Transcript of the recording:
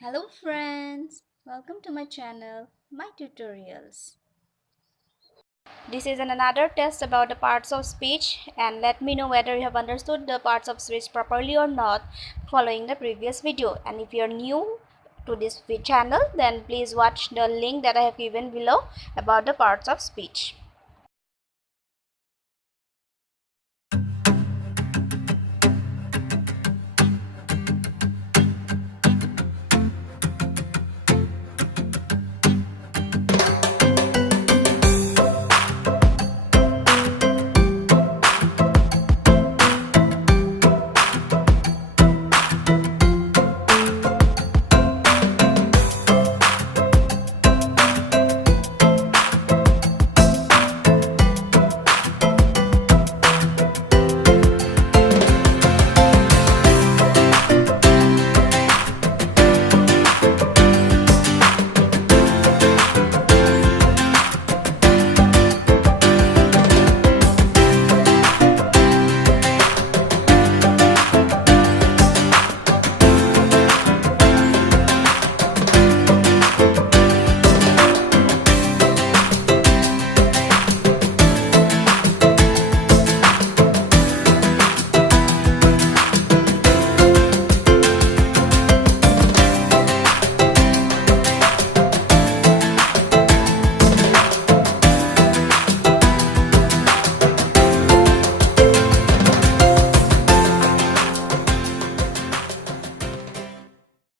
Hello friends, welcome to my channel, my tutorials. This is another test about the parts of speech, and let me know whether you have understood the parts of speech properly or not following the previous video. And if you are new to this channel, then please watch the link that I have given below about the parts of speech.